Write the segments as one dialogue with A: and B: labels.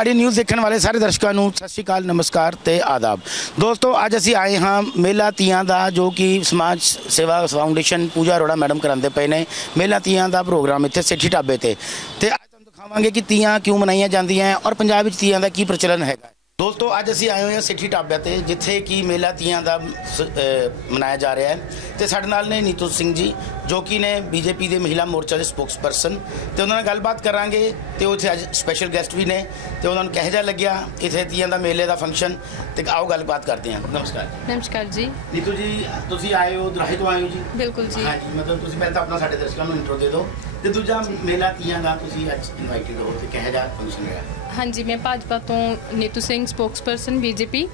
A: ਸਾਡੀ ਨਿਊਜ਼ ਦੇਖਣ ਵਾਲੇ ਸਾਰੇ ਦਰਸ਼ਕਾਂ ਨੂੰ ਸਤਿ ਸ਼੍ਰੀ ਅਕਾਲ, ਨਮਸਕਾਰ ਤੇ ਆਦਾਬ। ਦੋਸਤੋ, ਅੱਜ ਅਸੀਂ ਆਏ ਹਾਂ ਮੇਲਾ ਤੀਆਂ ਦਾ, ਜੋ ਕਿ ਸਮਾਜ ਸੇਵਾ ਫਾਊਂਡੇਸ਼ਨ ਪੂਜਾ ਅਰੋੜਾ ਮੈਡਮ ਕਰਾਉਂਦੇ ਪਏ ਨੇ। ਮੇਲਾ ਤੀਆਂ ਦਾ ਪ੍ਰੋਗਰਾਮ ਇੱਥੇ ਸੇਠੀ ਢਾਬੇ ਤੇ। ਤੇ ਅੱਜ ਤੁਹਾਨੂੰ ਦਿਖਾਵਾਂਗੇ ਕਿ ਤੀਆਂ ਕਿਉਂ ਮਨਾਈਆਂ ਜਾਂਦੀਆਂ ਔਰ ਪੰਜਾਬ ਵਿੱਚ ਤੀਆਂ ਦਾ ਕੀ ਪ੍ਰਚਲਨ ਹੈਗਾ। ਦੋਸਤੋ ਅੱਜ ਅਸੀਂ ਆਏ ਹੋਏ ਹਾਂ ਸਿੱਠੀ ਢਾਬੇ ਤੇ ਜਿੱਥੇ ਕਿ ਮੇਲਾ ਤੀਆਂ ਦਾ ਸ- ਮਨਾਇਆ ਜਾ ਰਿਹਾ ਹੈ। ਤੇ ਸਾਡੇ ਨਾਲ ਨੇ ਨੀਤੂ ਸਿੰਘ ਜੀ ਜੋ ਕਿ ਨੇ ਬੀਜੇਪੀ ਦੇ ਮਹਿਲਾ ਮੋਰਚਾ ਦੇ ਸਪੋਕਸਪਰਸਨ। ਤੇ ਉਹਨਾਂ ਨਾਲ ਗੱਲਬਾਤ ਕਰਾਂਗੇ ਤੇ ਉਹ ਇੱਥੇ ਅੱਜ ਸਪੈਸ਼ਲ ਗੈਸਟ ਵੀ ਨੇ। ਤੇ ਉਹਨਾਂ ਨੂੰ ਕਿਹੋ ਜਿਹਾ ਲੱਗਿਆ ਇੱਥੇ ਤੀਆਂ ਦਾ ਮੇਲੇ ਦਾ ਫੰਕਸ਼ਨ ਤੇ ਆਓ ਗੱਲਬਾਤ ਕਰਦੇ ਹਾਂ। ਨਮਸਕਾਰ।
B: ਨਮਸਕਾਰ ਜੀ।
A: ਨੀਤੂ ਜੀ ਤੁਸੀਂ ਆਏ ਹੋ ਦਰਾਹੇ ਤੋਂ ਆਏ ਹੋ ਜੀ?
B: ਬਿਲਕੁਲ ਜੀ।
A: ਹਾਂਜੀ ਮਤਲਬ ਤੁਸੀਂ ਪਹਿਲਾਂ ਤਾਂ ਆਪਣਾ ਸਾਡੇ ਦਰਸ਼ਕਾਂ ਨੂੰ ਇੰਟਰੋ ਦੇ ਦਿਓ। ਤੇ ਦੂਜਾ ਮੇਲਾ ਤੀਆਂ ਦਾ ਤੁਸੀਂ ਅੱਜ ਇਨਵਾਈਟਡ ਹੋ ਤੇ ਕਿਹੋ ਜਿਹਾ ਫੰਕਸ਼ਨ ਹੈ
B: ਹਾਂਜੀ, ਮੈਂ ਭਾਜਪਾ ਤੋਂ ਨੀਤੂ ਸਿੰਘ ਸਪੋਕਸਪਰਸਨ ਬੀਜੇਪੀ।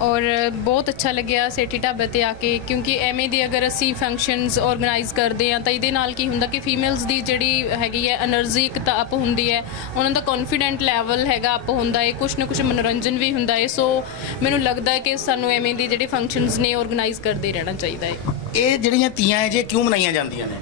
B: ਔਰ ਬਹੁਤ ਅੱਛਾ ਲੱਗਿਆ ਸੇਠੀ ਢਾਬੇ ਤੇ ਆ ਕੇ, ਕਿਉਂਕਿ ਐਵੇਂ ਦੀ ਅਗਰ ਅਸੀਂ ਫੰਕਸ਼ਨਸ ਆਰਗੇਨਾਈਜ਼ ਕਰਦੇ ਆ ਤਾਂ ਇਹਦੇ ਨਾਲ ਕੀ ਹੁੰਦਾ ਕਿ ਫੀਮੇਲਸ ਦੀ ਜਿਹੜੀ ਹੈਗੀ ਹੈ એનર્ਜੀ ਇੱਕ ਤਾਂ ਅਪ ਹੁੰਦੀ ਹੈ, ਉਹਨਾਂ ਦਾ ਕੌਨਫੀਡੈਂਟ ਲੈਵਲ ਹੈਗਾ ਅਪ ਹੁੰਦਾ ਹੈ ਕੁਝ ਨਾ ਕੁਝ ਮਨੋਰੰਜਨ ਵੀ ਹੁੰਦਾ ਹੈ। ਸੋ ਮੈਨੂੰ ਲੱਗਦਾ ਹੈ ਕਿ ਸਾਨੂੰ ਐਵੇਂ ਦੇ ਜਿਹੜੇ ਫੰਕਸ਼ਨਸ ਨੇ ਆਰਗੇਨਾਈਜ਼ ਕਰਦੇ ਰਹਿਣਾ ਚਾਹੀਦਾ ਹੈ।
A: ਇਹ ਜਿਹੜੀਆਂ ਤੀਆਂ ਹੈ ਜੇ ਕਿਉਂ ਮਨਾਈਆਂ ਜਾਂਦੀਆਂ ਨੇ?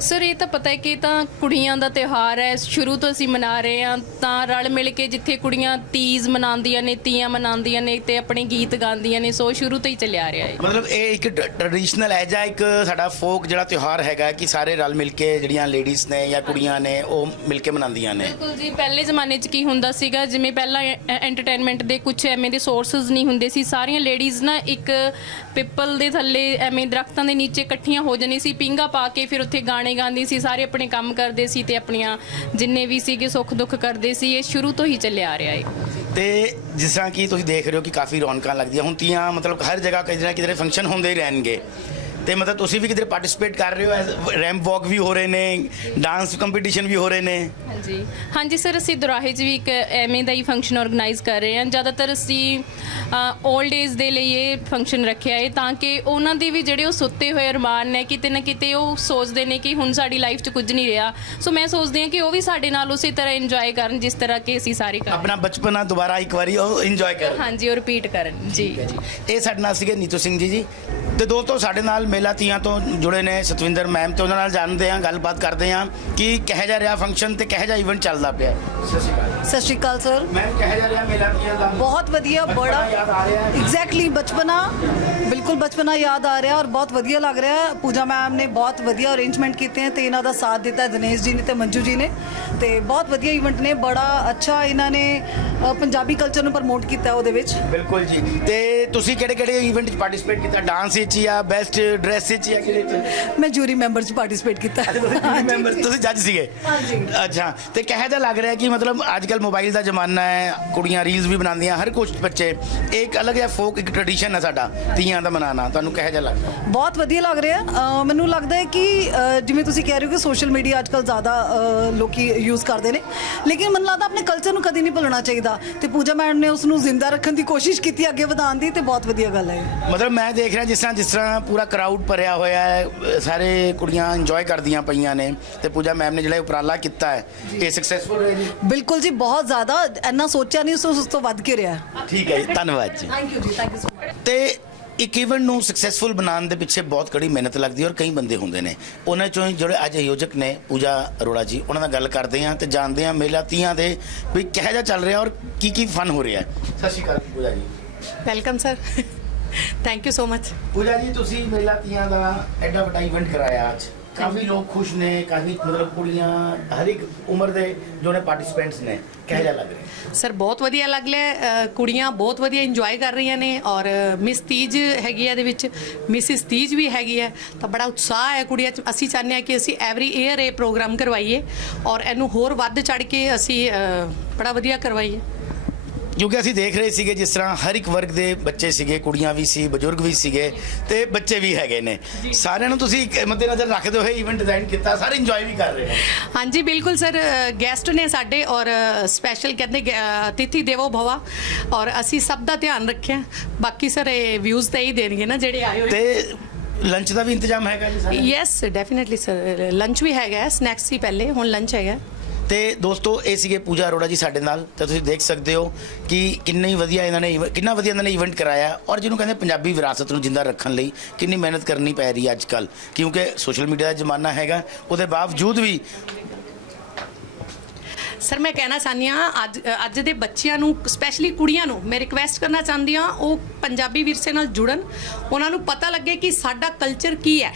B: ਸਰ ਇਹ ਤਾਂ ਪਤਾ ਹੈ ਕਿ ਇਹ ਤਾਂ ਕੁੜੀਆਂ ਦਾ ਤਿਉਹਾਰ ਹੈ। ਸ਼ੁਰੂ ਤੋਂ ਅਸੀਂ ਮਨਾ ਰਹੇ ਹਾਂ। ਤਾਂ ਰਲ ਮਿਲ ਕੇ ਜਿੱਥੇ ਕੁੜੀਆਂ ਤੀਜ ਮਨਾਉਂਦੀਆਂ ਨੇ ਤੀਆਂ ਮਨਾਉਂਦੀਆਂ ਨੇ ਤੇ ਆਪਣੇ ਗੀਤ ਗਾਉਂਦੀਆਂ ਨੇ ਸੋ ਸ਼ੁਰੂ ਤੋਂ ਹੀ ਚੱਲਿਆ ਆ ਰਿਹਾ ਹੈ।
A: ਮਤਲਬ ਇਹ ਇੱਕ ਟ੍ਰੈਡੀਸ਼ਨਲ ਹੈ ਜਾਂ ਇੱਕ ਸਾਡਾ ਫੋਕ ਜਿਹੜਾ ਤਿਉਹਾਰ ਹੈਗਾ ਕਿ ਸਾਰੇ ਰਲ ਮਿਲ ਕੇ ਜਿਹੜੀਆਂ ਲੇਡੀਜ਼ ਨੇ ਜਾਂ ਕੁੜੀਆਂ ਨੇ ਉਹ ਮਿਲ ਕੇ ਮਨਾਉਂਦੀਆਂ ਨੇ।
B: ਬਿਲਕੁਲ ਜੀ ਪਹਿਲੇ ਜ਼ਮਾਨੇ 'ਚ ਕੀ ਹੁੰਦਾ ਸੀਗਾ ਜਿਵੇਂ ਪਹਿਲਾਂ ਐਂਟਰਟੇਨਮੈਂਟ ਦੇ ਕੁਝ ਐਵੇਂ ਦੇ ਸੋਰਸਸ ਨਹੀਂ ਹੁੰਦੇ ਸੀ। ਸਾਰੀਆਂ ਲੇਡੀਜ਼ ਨਾ ਇੱਕ ਪਿੱਪਲ ਦੇ ਥੱਲੇ ਐਵੇਂ ਦਰਖਤਾਂ ਦੇ ਨੀਚੇ ਇਕੱਠੀਆਂ ਹੋ ਜਾਂਦੀ ਸੀ ਪਿੰਗਾ ਪਾ ਕੇ ਫਿਰ ਉੱਥੇ ਗਾਣੇ ਗਾਉਂਦੀ ਸੀ, ਸਾਰੇ ਆਪਣੇ ਕੰਮ ਕਰਦੇ ਸੀ ਤੇ ਆਪਣੀਆਂ ਜਿੰਨੇ ਵੀ ਸੀਗੇ ਸੁੱਖ ਦੁੱਖ ਕਰਦੇ ਸੀ, ਇਹ ਸ਼ੁਰੂ ਤੋਂ ਹੀ ਚੱਲਿਆ ਆ ਰਿਹਾ ਹੈ
A: ਤੇ ਜਿਸ ਤਰ੍ਹਾਂ ਕਿ ਤੁਸੀਂ ਦੇਖ ਰਹੇ ਹੋ ਕਿ ਕਾਫੀ ਰੌਣਕਾਂ ਲੱਗਦੀਆਂ, ਹੁਣ ਤੀਆਂ ਮਤਲਬ ਹਰ ਜਗ੍ਹਾ ਕਿਤੇ ਨਾ ਕਿਤੇ ਫੰਕਸ਼ਨ ਹੁੰਦੇ ਹੀ ਰਹਿਣਗੇ। ਤੇ ਮਤਲਬ ਤੁਸੀਂ ਵੀ ਕਿਤੇ ਪਾਰਟਿਸਿਪੇਟ ਕਰ ਰਹੇ ਹੋ ਰੈਂਪ ਵਾਕ ਵੀ ਹੋ ਰਹੇ ਨੇ ਡਾਂਸ ਕੰਪੀਟੀਸ਼ਨ ਵੀ ਹੋ ਰਹੇ ਨੇ।
B: ਹਾਂਜੀ। ਹਾਂਜੀ ਸਰ ਅਸੀਂ ਦੁਰਾਹੇ 'ਚ ਵੀ ਇੱਕ ਐਵੇਂ ਦਾ ਹੀ ਫੰਕਸ਼ਨ ਆਰਗੇਨਾਈਜ਼ ਕਰ ਰਹੇ ਹਾਂ। ਜ਼ਿਆਦਾਤਰ ਅਸੀਂ 올ਡ ਏਜ ਦੇ ਲਈ ਇਹ ਫੰਕਸ਼ਨ ਰੱਖਿਆ ਹੈ ਤਾਂ ਕਿ ਉਹਨਾਂ ਦੇ ਵੀ ਜਿਹੜੇ ਉਹ ਸੁੱਤੇ ਹੋਏ ਅਰਮਾਨ ਨੇ ਕਿਤੇ ਨਾ ਕਿਤੇ ਉਹ ਸੋਚਦੇ ਨੇ ਕਿ ਹੁਣ ਸਾਡੀ ਲਾਈਫ 'ਚ ਕੁਝ ਨਹੀਂ ਰਿਹਾ। ਸੋ ਮੈਂ ਸੋਚਦੀ ਹਾਂ ਕਿ ਉਹ ਵੀ ਸਾਡੇ ਨਾਲ ਉਸੇ ਤਰ੍ਹਾਂ ਇੰਜੋਏ ਕਰਨ ਜਿਸ ਤਰ੍ਹਾਂ ਕਿ ਅਸੀਂ ਸਾਰੇ ਕਰ
A: ਆਪਣਾ ਬਚਪਨਾ ਦੁਬਾਰਾ ਇੱਕ ਵਾਰੀ ਉਹ ਇੰਜੋਏ ਕਰ
B: ਹਾਂਜੀ ਉਹ ਰਿਪੀਟ ਕਰਨ। ਜੀ।
A: ਇਹ ਸਾਡੇ ਨਾਲ ਸੀਗੇ ਨੀਤੂ ਸਿੰਘ ਜੀ ਜੀ। ਤੇ ਦੋਸਤੋ ਸਾਡੇ ਨਾਲ ਮੇਲਾ ਤੀਆਂ ਤੋਂ ਜੁੜੇ ਨੇ ਸਤਵਿੰਦਰ ਮੈਮ ਤੇ ਉਹਨਾਂ ਨਾਲ ਜਾਣਦੇ ਹਾਂ ਗੱਲਬਾਤ ਕਰਦੇ ਹਾਂ ਕਿ ਕਿਹੋ ਜਿਹਾ ਰਿਹਾ ਫੰਕਸ਼ਨ ਤੇ ਕਿਹੋ ਜਿਹਾ ਇਵੈਂਟ ਚੱਲਦਾ ਪਿਆ। ਸਤਿ ਸ਼੍ਰੀ ਅਕਾਲ।
C: ਸਤਿ ਸ਼੍ਰੀ ਅਕਾਲ ਸਰ।
A: ਮੈਮ ਕਿਹੋ ਜਿਹਾ ਰਿਹਾ ਮੇਲਾ ਤੀਆਂ ਦਾ?
C: ਬਹੁਤ ਵਧੀਆ ਬੜਾ
A: ਹੈ
C: ਐਗਜ਼ੈਕਟਲੀ ਬਚਪਨਾ। ਬਿਲਕੁਲ ਬਚਪਨਾ ਯਾਦ ਆ ਰਿਹਾ ਔਰ ਬਹੁਤ ਵਧੀਆ ਲੱਗ ਰਿਹਾ। ਹੈ। ਪੂਜਾ ਮੈਮ ਨੇ ਬਹੁਤ ਵਧੀਆ ਅਰੇਂਜਮੈਂਟ ਕੀਤੇ ਹਨ ਤੇ ਇਹਨਾਂ ਦਾ ਸਾਥ ਦਿੱਤਾ ਹੈ ਦਿਨੇਸ਼ ਜੀ ਨੇ ਤੇ ਮੰਜੂ ਜੀ ਨੇ। ਤੇ ਬਹੁਤ ਵਧੀਆ ਇਵੈਂਟ ਨੇ ਬੜਾ ਅੱਛਾ ਇਹਨਾਂ ਨੇ ਅ, ਪੰਜਾਬੀ ਕਲਚਰ ਨੂੰ ਪ੍ਰਮੋਟ ਕੀਤਾ ਉਹਦੇ ਵਿੱਚ।
A: ਬਿਲਕੁਲ ਜੀ। ਤੇ ਤੁਸੀਂ ਕਿਹੜੇ ਕਿਹੜੇ ਇਵੈਂਟ 'ਚ ਪਾਰਟਿਸਿਪੇਟ ਕੀਤਾ? ਡਾਂਸ ਵਿੱਚ ਜਾਂ ਬੈਸਟ ਡਰੈਸ ਵਿੱਚ ਜਾਂ ਕਿਹੜੇ 'ਚ
C: ਮੈਂ ਜੂਰੀ ਮੈਂਬਰ ਚ ਪਾਰਟਿਸਿਪੇਟ ਕੀਤਾ।
A: ਮੈਂਬਰ ਤੁਸੀਂ ਜੱਜ ਸੀਗੇ?
C: ਹਾਂਜੀ।
A: ਅੱਛਾ ਤੇ ਕਿਹੋ ਲੱਗ ਰਿਹਾ ਕਿ ਮਤਲਬ ਅੱਜ ਕੱਲ ਮੋਬਾਈਲ ਦਾ ਜ਼ਮਾਨਾ ਹੈ ਕੁੜੀਆਂ ਰੀਲਸ ਵੀ ਬਣਾਉਂਦੀਆਂ ਹਰ ਕੁਝ ਬੱਚੇ ਇਹ ਇੱਕ ਅਲੱਗ ਜਿਹਾ ਫੋਕ ਇੱਕ ਟ੍ਰੈਡੀਸ਼ਨ ਹੈ ਸਾਡਾ ਤੀਆਂ ਦਾ ਮਨਾਉਣਾ ਤੁਹਾਨੂੰ ਕਿਹੋ ਜਿਹਾ ਲੱਗਦਾ?
C: ਬਹੁਤ ਵਧੀਆ ਲੱਗ ਰਿਹਾ। ਮੈਨੂੰ ਲੱਗਦਾ ਹੈ ਕਿ ਜਿਵੇਂ ਤੁਸੀਂ ਕਹਿ ਰਹੇ ਹੋ ਕਿ ਸੋਸ਼ਲ ਮੀਡੀਆ ਅੱਜਕੱਲ ਜ਼ਿਆਦਾ ਅ, ਲੋਕੀ ਯੂਜ਼ ਕਰਦੇ ਨੇ ਲੇਕਿਨ ਮੈਨੂੰ ਲੱਗਦਾ ਆਪਣੇ ਕਲਚਰ ਨੂੰ ਕਦੀ ਨਹੀਂ ਭੁੱਲਣਾ ਚਾਹੀਦਾ ਤੇ ਪੂਜਾ ਮੈਮ ਨੇ ਉਸ ਨੂੰ ਜ਼ਿੰਦਾ ਰੱਖਣ ਦੀ ਕੋਸ਼ਿਸ਼ ਕੀਤੀ ਅੱਗੇ ਵਧਾਉਣ ਦੀ ਤੇ ਬਹੁਤ ਵਧੀਆ ਗੱਲ ਹੈ
A: ਮਤਲਬ ਮੈਂ ਦੇਖ ਰਿਹਾ ਜਿਸ ਤਰ੍ਹਾਂ ਜਿਸ ਤਰ੍ਹਾਂ ਪੂਰਾ ਕਰਾਊਡ ਭਰਿਆ ਹੋਇਆ ਹੈ ਸਾਰੇ ਕੁੜੀਆਂ ਇੰਜੋਏ ਕਰਦੀਆਂ ਪਈਆਂ ਨੇ ਤੇ ਪੂਜਾ ਮੈਮ ਨੇ ਜਿਹੜਾ ਇਹ ਉਪਰਾਲਾ ਕੀਤਾ ਹੈ ਇਹ ਸਕਸੈਸਫੁਲ ਰਿਹਾ ਜੀ?
C: ਬਿਲਕੁਲ ਜੀ ਬਹੁਤ ਜ਼ਿਆਦਾ ਇੰਨਾ ਸੋਚਿਆ ਨਹੀਂ ਉਸ ਉਸ ਤੋਂ ਵੱਧ ਕੇ ਰਿਹਾ?
A: ਠੀਕ ਹੈ ਜੀ ਧੰਨਵਾਦ ਜੀ।
C: ਥੈਂਕ ਯੂ ਜੀ ਥੈਂਕ ਯੂ ਸੋ ਮਚ
A: ਤੇ ਇੱਕ ਇਵੈਂਟ ਨੂੰ ਸਕਸੈਸਫੁਲ ਬਣਾਉਣ ਦੇ ਪਿੱਛੇ ਬਹੁਤ ਕੜੀ ਮਿਹਨਤ ਲੱਗਦੀ ਹੈ ਔਰ ਕਈ ਬੰਦੇ ਹੁੰਦੇ ਨੇ। ਉਹਨਾਂ ਚੋਂ ਹੀ ਜਿਹੜੇ ਅੱਜ ਆਯੋਜਕ ਨੇ ਪੂਜਾ ਅਰੋੜਾ ਜੀ ਉਹਨਾਂ ਨਾਲ ਗੱਲ ਕਰਦੇ ਹਾਂ ਤੇ ਜਾਣਦੇ ਹਾਂ ਮੇਲਾ ਤੀਆਂ ਦੇ ਵੀ ਕਿਹੋ ਜਿਹਾ ਚੱਲ ਰਿਹਾ ਔਰ ਕੀ ਕੀ ਫਨ ਹੋ ਰਿਹਾ ਹੈ। ਸਤਿ ਸ਼੍ਰੀ ਅਕਾਲ Pooja ji.
D: Welcome sir thank you so much
A: Pooja ji ਤੁਸੀਂ ਮੇਲਾ ਤੀਆਂ ਦਾ ਐਡਾ ਵੱਡਾ ਇਵੈਂਟ ਕਰਾਇਆ ਅੱਜ। ਕਾਫੀ ਲੋਕ ਖੁਸ਼ ਨੇ ਕਾਫੀ ਮਤਲਬ ਕੁੜੀਆਂ ਹਰ ਇੱਕ ਉਮਰ ਦੇ ਜੋ ਨੇ ਪਾਰਟਿਸਪੈਂਟਸ ਨੇ ਕਿਹੋ ਜਿਹਾ ਲੱਗ ਰਿਹਾ?
D: ਸਰ ਬਹੁਤ ਵਧੀਆ ਲੱਗ ਰਿਹਾ ਕੁੜੀਆਂ ਬਹੁਤ ਵਧੀਆ ਇੰਜੋਏ ਕਰ ਰਹੀਆਂ ਨੇ ਔਰ ਮਿਸ ਤੀਜ ਹੈਗੀ ਹੈ ਇਹਦੇ ਵਿੱਚ ਮਿਸਿਸ ਤੀਜ ਵੀ ਹੈਗੀ ਹੈ। ਤਾਂ ਬੜਾ ਉਤਸ਼ਾਹ ਹੈ ਕੁੜੀਆਂ 'ਚ। ਅਸੀਂ ਚਾਹੁੰਦੇ ਹਾਂ ਕਿ ਅਸੀਂ ਐਵਰੀ ਈਅਰ ਇਹ ਪ੍ਰੋਗਰਾਮ ਕਰਵਾਈਏ ਔਰ ਇਹਨੂੰ ਹੋਰ ਵੱਧ ਚੜ ਕੇ ਅਸੀਂ ਬੜਾ ਵਧੀਆ ਕਰਵਾਈਏ।
A: ਕਿਉਂਕਿ ਅਸੀਂ ਦੇਖ ਰਹੇ ਸੀਗੇ ਜਿਸ ਤਰ੍ਹਾਂ ਹਰ ਇੱਕ ਵਰਗ ਦੇ ਬੱਚੇ ਸੀਗੇ ਕੁੜੀਆਂ ਵੀ ਸੀ ਬਜ਼ੁਰਗ ਵੀ ਸੀਗੇ ਤੇ ਬੱਚੇ ਵੀ ਹੈਗੇ ਨੇ। ਸਾਰਿਆਂ ਨੂੰ ਤੁਸੀਂ ਮੱਦੇਨਜ਼ਰ ਰੱਖਦੇ ਹੋਏ ਇਵੈਂਟ ਡਿਜ਼ਾਈਨ ਕੀਤਾ ਸਾਰੇ ਇੰਜੋਏ ਵੀ ਕਰ ਰਹੇ ਨੇ
D: ਹਾਂਜੀ ਬਿਲਕੁਲ ਸਰ ਗੈਸਟ ਨੇ ਸਾਡੇ ਔਰ ਸਪੈਸ਼ਲ ਕਹਿੰਦੇ ਗ- ਅ, ਤਿਥੀ ਦੇਵੋ ਭਵਾ ਔਰ ਅਸੀਂ ਸਭ ਦਾ ਧਿਆਨ ਰੱਖਿਆ। ਬਾਕੀ ਸਰ ਇਹ ਵਿਊਜ਼ ਤਾਂ ਹੀ ਦੇਣਗੇ ਨਾ ਜਿਹੜੇ ਆਏ ਹੋਏ।
A: ਤੇ ਲੰਚ ਦਾ ਵੀ ਇੰਤਜ਼ਾਮ ਹੈਗਾ ਜੀ ਸਾਰੇ
D: ਯੈਸ ਡੈਫੀਨਿਟਲੀ ਸਰ ਲੰਚ ਵੀ ਹੈਗਾ ਸਨੈਕਸ ਸੀ ਪਹਿਲੇ ਹੁਣ ਲੰਚ ਹੈਗਾ।
A: ਤੇ ਦੋਸਤੋ, ਇਹ ਸੀਗੇ ਪੂਜਾ ਅਰੋੜਾ ਜੀ ਸਾਡੇ ਨਾਲ। ਤੇ ਤੁਸੀਂ ਦੇਖ ਸਕਦੇ ਹੋ ਕਿ ਕਿੰਨੀ ਵਧੀਆ ਇਹਨਾਂ ਨੇ ਈਵੈ- ਕਿੰਨਾ ਵਧੀਆ ਇਹਨਾਂ ਨੇ ਇਵੈਂਟ ਕਰਾਇਆ ਔਰ ਜਿਹਨੂੰ ਕਹਿੰਦੇ ਪੰਜਾਬੀ ਵਿਰਾਸਤ ਨੂੰ ਜਿੰਦਾ ਰੱਖਣ ਲਈ ਕਿੰਨੀ ਮਿਹਨਤ ਕਰਨੀ ਪੈ ਰਹੀ ਹੈ ਅੱਜ ਕੱਲ ਕਿਉਂਕਿ ਸੋਸ਼ਲ ਮੀਡੀਆ ਦਾ ਜ਼ਮਾਨਾ ਹੈਗਾ, ਉਹਦੇ ਬਾਵਜੂਦ ਵੀ
D: ਸਰ ਮੈਂ ਕਹਿਣਾ ਚਾਹੁੰਦੀ ਹਾਂ, ਅੱਜ ਅੱਜ ਦੇ ਬੱਚਿਆਂ ਨੂੰ ਸਪੈਸ਼ਲੀ ਕੁੜੀਆਂ ਨੂੰ, ਮੈਂ ਰਿਕਵੈਸਟ ਕਰਨਾ ਚਾਹੁੰਦੀ ਹਾਂ, ਉਹ ਪੰਜਾਬੀ ਵਿਰਸੇ ਨਾਲ ਜੁੜਨ। ਉਹਨਾਂ ਨੂੰ ਪਤਾ ਲੱਗੇ ਕਿ ਸਾਡਾ ਕਲਚਰ ਕੀ ਹੈ।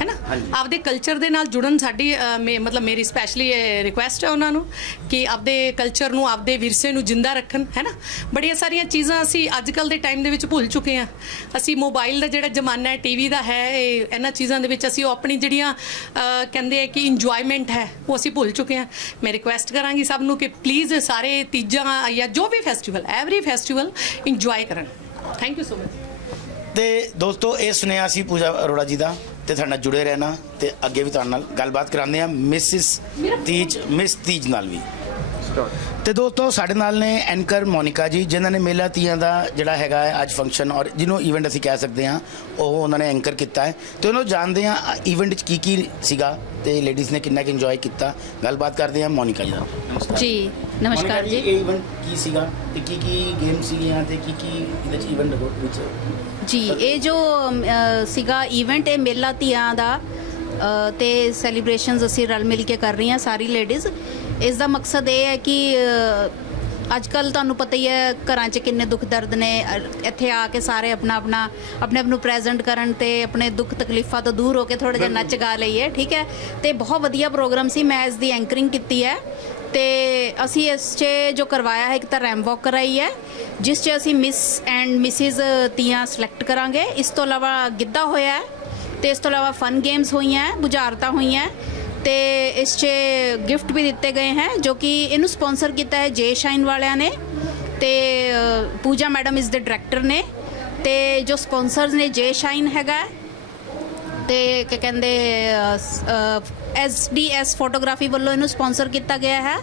D: ਹੈ ਨਾ? ਆਪਦੇ ਕਲਚਰ ਦੇ ਨਾਲ ਜੁੜਨ ਸਾਡੀ ਅ, ਮੇ- ਮਤਲਬ ਮੇਰੀ ਸਪੈਸ਼ਲੀ ਰਿਕੁਐਸਟ ਹੈ ਉਹਨਾਂ ਨੂੰ ਕਿ ਆਪਦੇ ਕਲਚਰ ਨੂੰ ਆਪਦੇ ਵਿਰਸੇ ਨੂੰ ਜਿੰਦਾ ਰੱਖਣ ਹੈ ਨਾ? ਬੜੀਆਂ ਸਾਰੀਆਂ ਚੀਜ਼ਾਂ ਅਸੀਂ ਅੱਜ ਕੱਲ ਦੇ ਟਾਈਮ ਦੇ ਵਿੱਚ ਭੁੱਲ ਚੁੱਕੇ ਹਾਂ। ਅਸੀਂ ਮੋਬਾਈਲ ਦਾ ਜਿਹੜਾ ਜ਼ਮਾਨਾ ਹੈ ਟੀਵੀ ਦਾ ਹੈ ਇਹ ਇਹਨਾਂ ਚੀਜ਼ਾਂ ਦੇ ਵਿੱਚ ਅਸੀਂ ਉਹ ਆਪਣੀ ਜਿਹੜੀਆਂ ਅ, ਕਹਿੰਦੇ ਆ ਕਿ ਇੰਜੋਇਮੈਂਟ ਹੈ ਉਹ ਅਸੀਂ ਭੁੱਲ ਚੁੱਕੇ ਹਾਂ। ਮੈਂ ਰਿਕੁਐਸਟ ਕਰਾਂਗੀ ਸਭ ਨੂੰ ਕਿ ਪਲੀਜ਼ ਸਾਰੇ ਤੀਜਾਂ ਜਾਂ ਜੋ ਵੀ ਫੈਸਟੀਵਲ ਐਵਰੀ ਫੈਸਟੀਵਲ ਇੰਜੋਏ ਕਰਨ। ਥੈਂਕ ਯੂ ਸੋ ਮਚ
A: ਤੇ ਦੋਸਤੋ ਇਹ ਸੁਨੇਹਾ ਸੀ ਪੂਜਾ ਅਰੋੜਾ ਜੀ ਦਾ। ਤੇ ਤੁਹਾਡੇ ਨਾਲ ਜੁੜੇ ਰਹਿਣਾ ਤੇ ਅੱਗੇ ਵੀ ਤੁਹਾਡੇ ਨਾਲ ਗੱਲਬਾਤ ਕਰਾਉਂਦੇ ਆ ਮਿਸਿਸ ਤੀਜ ਮਿਸ ਤੀਜ ਨਾਲ ਵੀ। ਤੇ ਦੋਸਤੋ ਸਾਡੇ ਨਾਲ ਨੇ ਐਂਕਰ ਮੋਨਿਕਾ ਜੀ ਜਿਨ੍ਹਾਂ ਨੇ ਮੇਲਾ ਤੀਆਂ ਦਾ ਜਿਹੜਾ ਹੈਗਾ ਹੈ ਅੱਜ ਫੰਕਸ਼ਨ ਔਰ ਜਿਹਨੂੰ ਇਵੈਂਟ ਅਸੀਂ ਕਹਿ ਸਕਦੇ ਹਾਂ ਉਹ ਉਹਨਾਂ ਨੇ ਐਂਕਰ ਕੀਤਾ ਹੈ। ਤੇ ਉਹਨੂੰ ਜਾਣਦੇ ਹਾਂ ਇਵੈਂਟ ਵਿੱਚ ਕੀ ਕੀ ਸੀਗਾ ਤੇ ਲੇਡੀਜ਼ ਨੇ ਕਿੰਨਾ ਕਿ ਇੰਜੋਏ ਕੀਤਾ। ਗੱਲਬਾਤ ਕਰਦੇ ਹਾਂ ਮੋਨਿਕਾ ਜੀ ਨਾਲ। ਨਮਸਕਾਰ।
E: ਜੀ
A: ਮੋਨਿਕਾ
E: ਨਮਸਕਾਰ ਜੀ।
A: ਇਹ ਇਵੈਂਟ ਕੀ ਸੀਗਾ ਤੇ ਕੀ ਕੀ ਗੇਮ ਸੀਗੀਆਂ ਤੇ ਕੀ ਕੀ ਇਹਦੇ ਚ ਇਵੈਂਟ ਵਿੱਚ
E: ਜੀ ਇਹ ਜੋ ਅ, ਸੀਗਾ ਇਵੈਂਟ ਇਹ ਮੇਲਾ ਧੀਆਂ ਦਾ ਅ, ਤੇ ਸੈਲੀਬ੍ਰੇਸ਼ਨਸ ਅਸੀਂ ਰਲ ਮਿਲ ਕੇ ਕਰ ਰਹੀਆਂ ਸਾਰੀ ਲੇਡੀਜ਼ ਇਸ ਦਾ ਮਕਸਦ ਇਹ ਹੈ ਕਿ ਅੱਜ ਕੱਲ ਤੁਹਾਨੂੰ ਪਤਾ ਹੀ ਹੈ ਘਰਾਂ 'ਚ ਕਿੰਨੇ ਦੁੱਖ ਦਰਦ ਨੇ ਅ, ਇੱਥੇ ਆ ਕੇ ਸਾਰੇ ਆਪਣਾ ਆਪਣਾ ਆਪਣੇ ਆਪ ਨੂੰ ਪ੍ਰੈਜ਼ੈਂਟ ਕਰਨ ਤੇ ਆਪਣੇ ਦੁੱਖ ਤਕਲੀਫਾਂ ਤੋਂ ਦੂਰ ਹੋ ਕੇ ਥੋੜਾ ਜਿਹਾ ਨੱਚ ਗਾ ਲਈਏ ਠੀਕ ਹੈ? ਤੇ ਬਹੁਤ ਵਧੀਆ ਪ੍ਰੋਗਰਾਮ ਸੀ ਮੈਂ ਇਸ ਦੀ ਐਂਕਰਿੰਗ ਕੀਤੀ ਹੈ। ਤੇ ਅਸੀਂ ਇਸ 'ਚ ਜੋ ਕਰਵਾਇਆ ਹੈ ਇੱਕ ਤਾਂ ਰੈਮ ਵਾਕ ਕਰਾਈ ਹੈ ਜਿਸ 'ਚ ਅਸੀਂ miss and Mrs Teeyan select ਕਰਾਂਗੇ। ਇਸ ਤੋਂ ਇਲਾਵਾ ਗਿੱਧਾ ਹੋਇਆ ਹੈ ਤੇ ਇਸ ਤੋਂ ਇਲਾਵਾ ਫਨ ਗੇਮਸ ਹੋਈਆਂ ਹੈ, ਬੁਝਾਰਤਾਂ ਹੋਈਆਂ ਹੈ ਤੇ ਇਸ 'ਚ ਗਿਫਟ ਵੀ ਦਿੱਤੇ ਗਏ ਹੈ ਜੋ ਕਿ ਇਹਨੂੰ ਸਪਾਂਸਰ ਕੀਤਾ ਹੈ ਜੇ ਸ਼ਾਈਨ ਵਾਲਿਆਂ ਨੇ ਤੇ ਪੂਜਾ ਮੈਡਮ ਇਸ ਦੇ ਡਾਇਰੈਕਟਰ ਨੇ ਤੇ ਜੋ ਸਪਾਂਸਰਸ ਨੇ ਜੇ ਸ਼ਾਈਨ ਹੈਗਾ ਹੈ, ਤੇ ਕੀ ਕਹਿੰਦੇ ਐਸਡੀਐਸ ਫੋਟੋਗ੍ਰਾਫੀ ਵੱਲੋਂ ਇਹਨੂੰ ਸਪਾਂਸਰ ਕੀਤਾ ਗਿਆ ਹੈ।